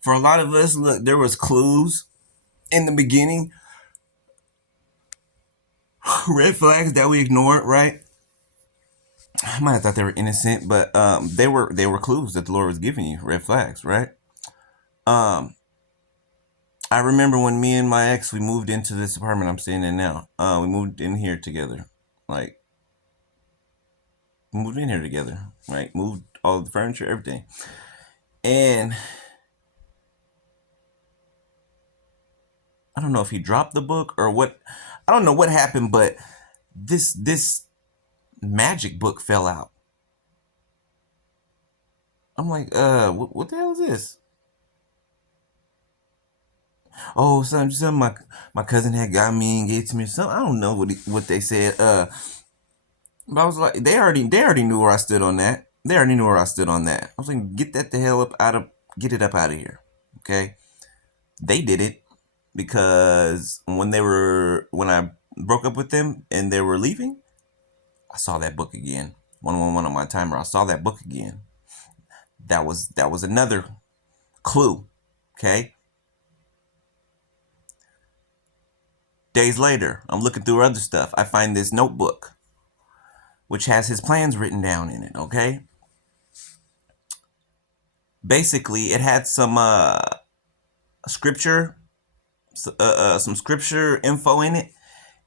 For a lot of us, look, there was clues in the beginning, red flags that we ignored, right? I might have thought they were innocent, but they were clues that the Lord was giving you, red flags, right? Um, I remember when me and my ex we moved into this apartment I'm staying in now. We moved in here together, like moved in here together, right? Moved all the furniture, everything, and I don't know if he dropped the book or what. I don't know what happened, but this magic book fell out. I'm like, what the hell is this? Oh, some my cousin had got me and gave it to me. Some I don't know what they said. But I was like, they already knew where I stood on that. They already knew where I stood on that. I was like, get that the hell up out of get it up out of here. Okay. They did it because when I broke up with them and they were leaving, I saw that book again. 111 on my timer. I saw that book again. That was another clue. Okay. Days later, I'm looking through other stuff. I find this notebook which has his plans written down in it. Okay. Basically, it had scripture, some scripture info in it,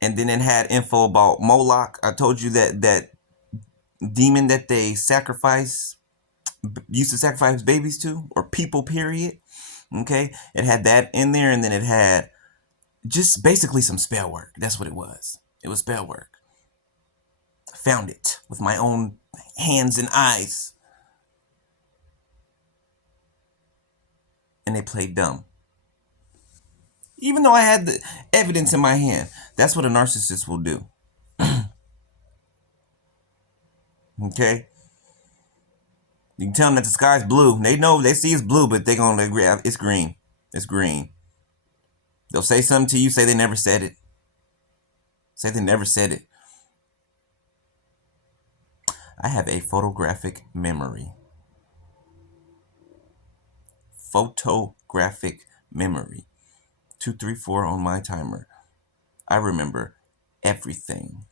and then it had info about Moloch. I told you that demon that they used to sacrifice babies to, or people. Period. Okay, it had that in there, and then it had just basically some spell work. That's what it was. It was spell work. I found it with my own hands and eyes, and they played dumb. Even though I had the evidence in my hand, that's what a narcissist will do. Okay, you can tell them that the sky's blue. They know they see it's blue, but they gonna agree it's green. It's green. They'll say something to you, say they never said it. Say they never said it. I have a photographic memory. Photographic memory. 234 on my timer. I remember everything.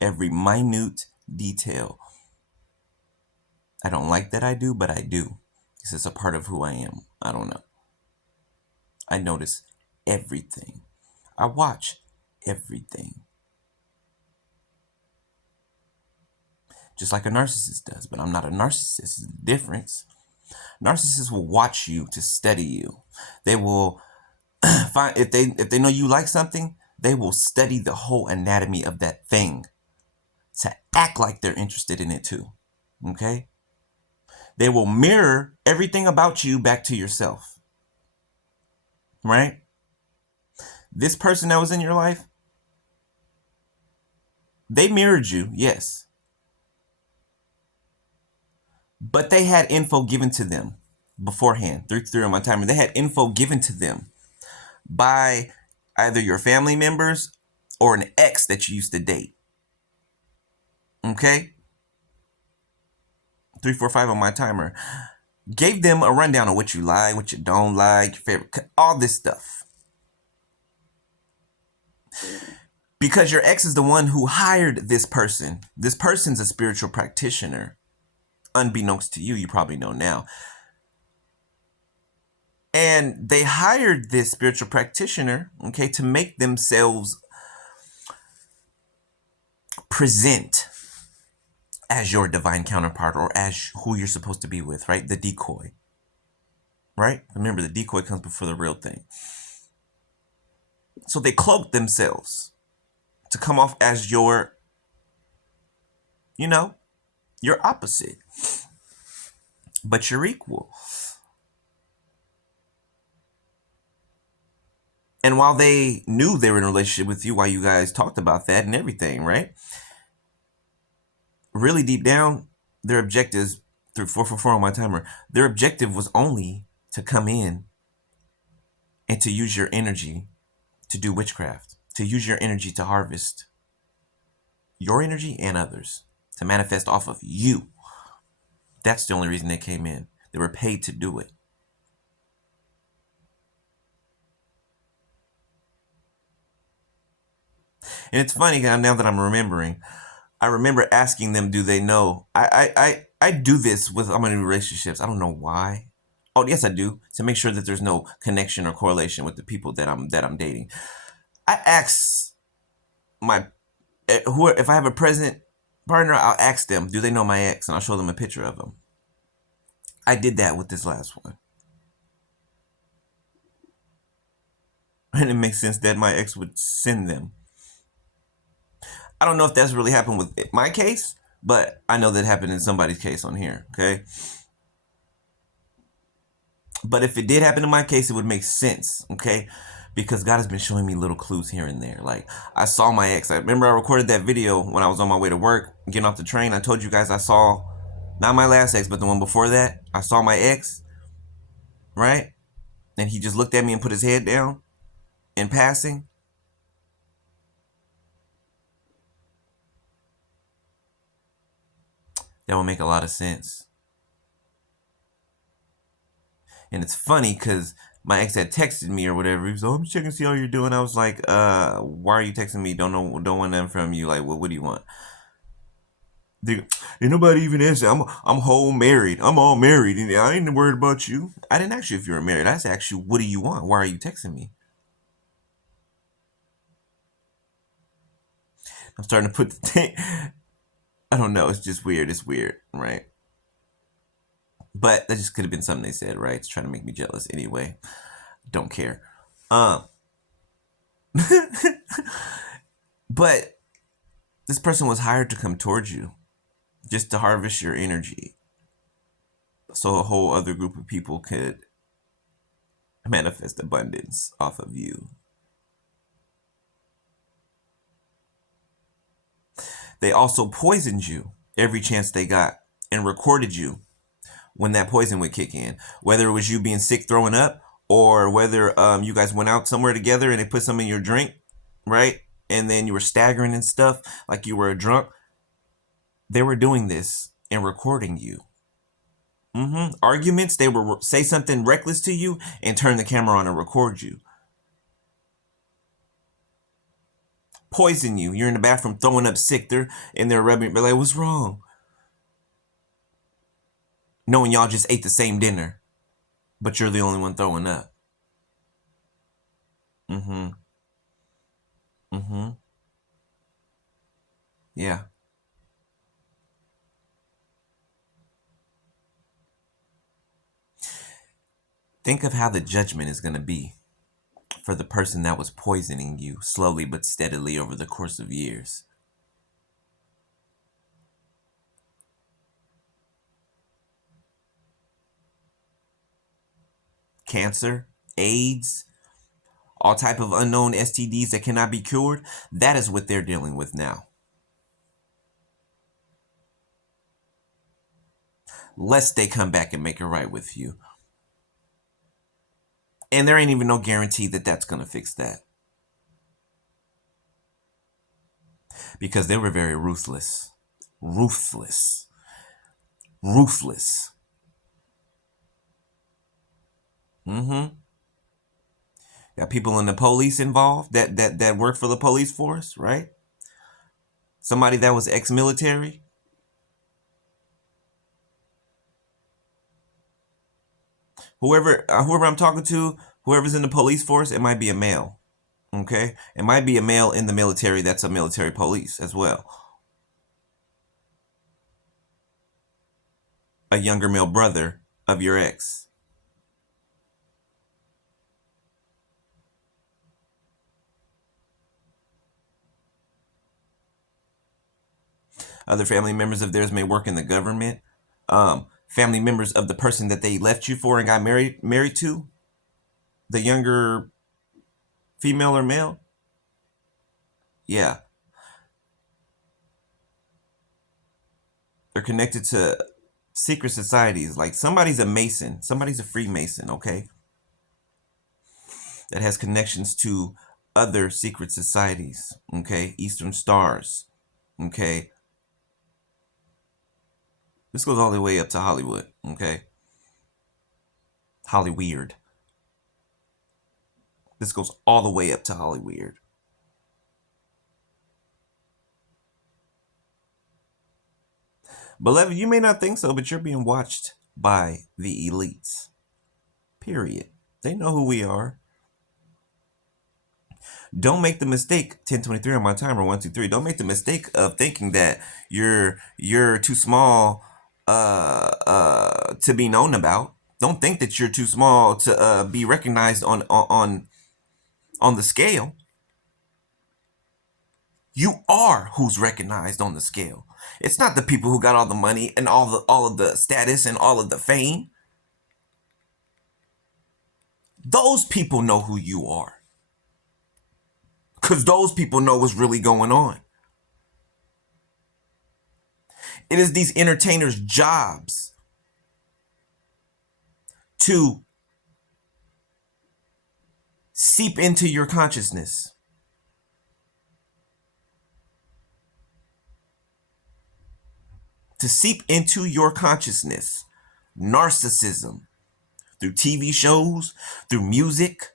Every minute detail. I don't like that I do, but I do. This is a part of who I am. I don't know. I notice everything. I watch everything. Just like a narcissist does, but I'm not a narcissist. It's the difference. Narcissists will watch you to study you. They will find if they know you like something, they will study the whole anatomy of that thing to act like they're interested in it too. Okay? They will mirror everything about you back to yourself. Right? This person that was in your life, they mirrored you, yes. But they had info given to them beforehand. Through on my timer, they had info given to them by either your family members or an ex that you used to date. Okay? 345 on my timer. Gave them a rundown of what you like, what you don't like, your favorite, all this stuff. Because your ex is the one who hired this person. This person's a spiritual practitioner. Unbeknownst to you, you probably know now. And they hired this spiritual practitioner, okay, to make themselves present as your divine counterpart or as who you're supposed to be with, right? The decoy, right? Remember, the decoy comes before the real thing. So they cloaked themselves to come off as your opposite, but you're equal. And while they knew they were in a relationship with you, while you guys talked about that and everything, right? Really deep down, their objectives through 444 on my timer, their objective was only to come in and to use your energy to do witchcraft, to use your energy to harvest your energy and others, to manifest off of you. That's the only reason they came in. They were paid to do it. And it's funny now that I'm remembering. I remember asking them, "Do they know?" I do this with I'm in relationships. I don't know why. Oh yes, I do, to make sure that there's no connection or correlation with the people that I'm dating. I ask my who if I have a present partner, I'll ask them, "Do they know my ex?" And I'll show them a picture of him. I did that with this last one, and it makes sense that my ex would send them. I don't know if that's really happened with my case, but I know that happened in somebody's case on here. Okay. But if it did happen in my case, it would make sense, okay? Because God has been showing me little clues here and there. Like, I saw my ex. I remember I recorded that video when I was on my way to work, getting off the train. I told you guys I saw, not my last ex, but the one before that. I saw my ex, right? And he just looked at me and put his head down in passing. That would make a lot of sense. And it's funny because my ex had texted me or whatever. He was like, "Oh, I'm checking to see how you're doing." I was like, why are you texting me? Don't want nothing from you. Like, what do you want? Ain't nobody even answer. I'm whole married. I'm all married, and I ain't worried about you. I didn't ask you if you were married. I just asked you, what do you want? Why are you texting me? I'm starting to put the thing. I don't know. It's just weird. It's weird, right? But that just could have been something they said, right? It's trying to make me jealous. Anyway, don't care. Um, but this person was hired to come towards you, just to harvest your energy, so a whole other group of people could manifest abundance off of you. They also poisoned you every chance they got and recorded you when that poison would kick in. Whether it was you being sick, throwing up, or whether you guys went out somewhere together and they put some in your drink, right? And then you were staggering and stuff like you were a drunk. They were doing this and recording you. Arguments, they would say something reckless to you and turn the camera on and record you. Poison you. You're in the bathroom throwing up sick. They're rubbing, but like, what's wrong? Knowing y'all just ate the same dinner, but you're the only one throwing up. Mm-hmm. Mm-hmm. Yeah. Think of how the judgment is going to be for the person that was poisoning you slowly but steadily over the course of years. Cancer, AIDS, all type of unknown STDs that cannot be cured. That is what they're dealing with now. Lest they come back and make it right with you. And there ain't even no guarantee that that's going to fix that. Because they were very ruthless. Ruthless. Ruthless. Mm-hmm. Got people in the police involved that work for the police force, right? Somebody that was ex-military. Whoever I'm talking to, whoever's in the police force, it might be a male. Okay? It might be a male in the military that's a military police as well. A younger male brother of your ex. Other family members of theirs may work in the government. Family members of the person that they left you for and got married to, the younger female or male. Yeah, they're connected to secret societies. Like somebody's a Mason, somebody's a Freemason, okay? That has connections to other secret societies, okay? Eastern Stars, okay? This goes all the way up to Hollywood, okay? Hollyweird. This goes all the way up to Hollyweird. Beloved, you may not think so, but you're being watched by the elites. Period. They know who we are. Don't make the mistake, 1023 on my timer, 123. Don't make the mistake of thinking that you're too small to be known about. Don't think that you're too small to be recognized on the scale. You are who's recognized on the scale. It's not the people who got all the money and all of the status and all of the fame. Those people know who you are. Because those people know what's really going on. It is these entertainers' jobs to seep into your consciousness. To seep into your consciousness. Narcissism. Through TV shows, through music.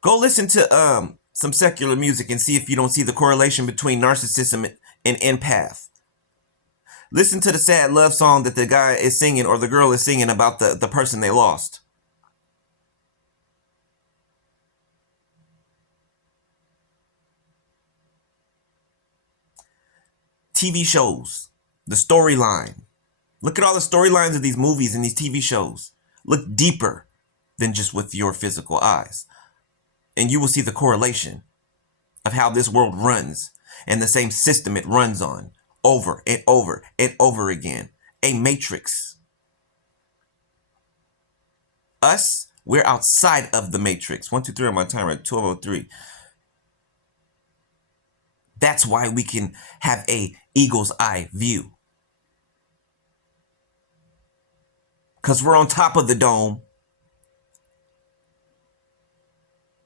Go listen to some secular music and see if you don't see the correlation between narcissism and empath. Listen to the sad love song that the guy is singing or the girl is singing about the person they lost. TV shows, the storyline. Look at all the storylines of these movies and these TV shows. Look deeper than just with your physical eyes. And you will see the correlation of how this world runs and the same system it runs on over and over and over again. A matrix. Us, we're outside of the matrix. 123 on my timer at 12:03. That's why we can have a eagle's eye view. Because we're on top of the dome,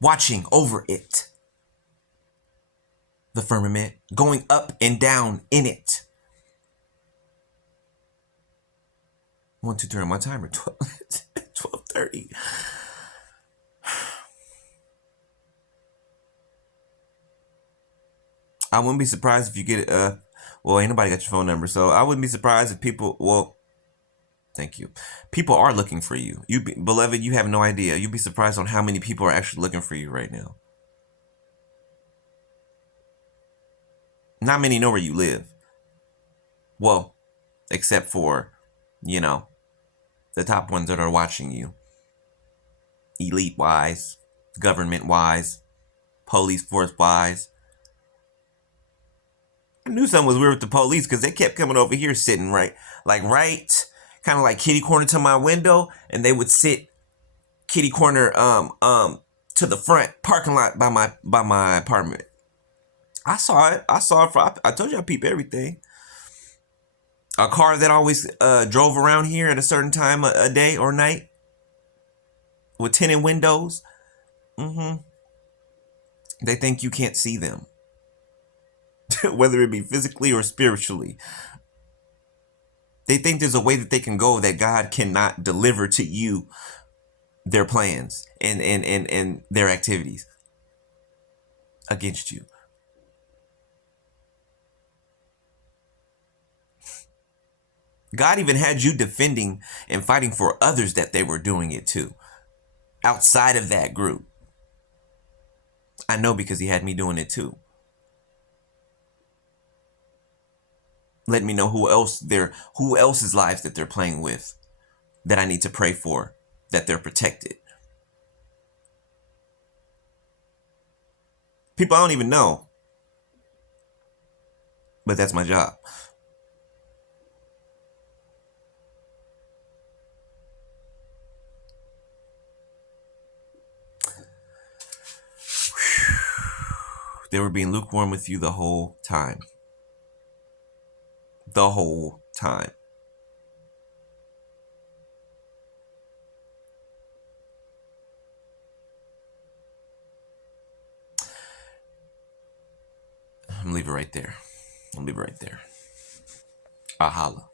watching over it. The firmament, going up and down in it. 123 on my timer, 12:30. I wouldn't be surprised if you get well, ain't nobody got your phone number, so I wouldn't be surprised if people, well, thank you. People are looking for you. Beloved, you have no idea. You'd be surprised on how many people are actually looking for you right now. Not many know where you live. Well, except for, the top ones that are watching you. Elite-wise, government-wise, police force-wise. I knew something was weird with the police because they kept coming over here sitting right, kind of like kitty corner to my window, and they would sit kitty corner to the front parking lot by my apartment. I saw it. I told you I peep everything. A car that always drove around here at a certain time a day or night with tinted windows. They think you can't see them. Whether it be physically or spiritually. They think there's a way that they can go that God cannot deliver to you their plans and their activities against you. God even had you defending and fighting for others that they were doing it too. Outside of that group. I know because he had me doing it too. Let me know who else's lives that they're playing with that I need to pray for, that they're protected. People I don't even know. But that's my job. They were being lukewarm with you the whole time. The whole time. I'm gonna leave it right there. I'll holla.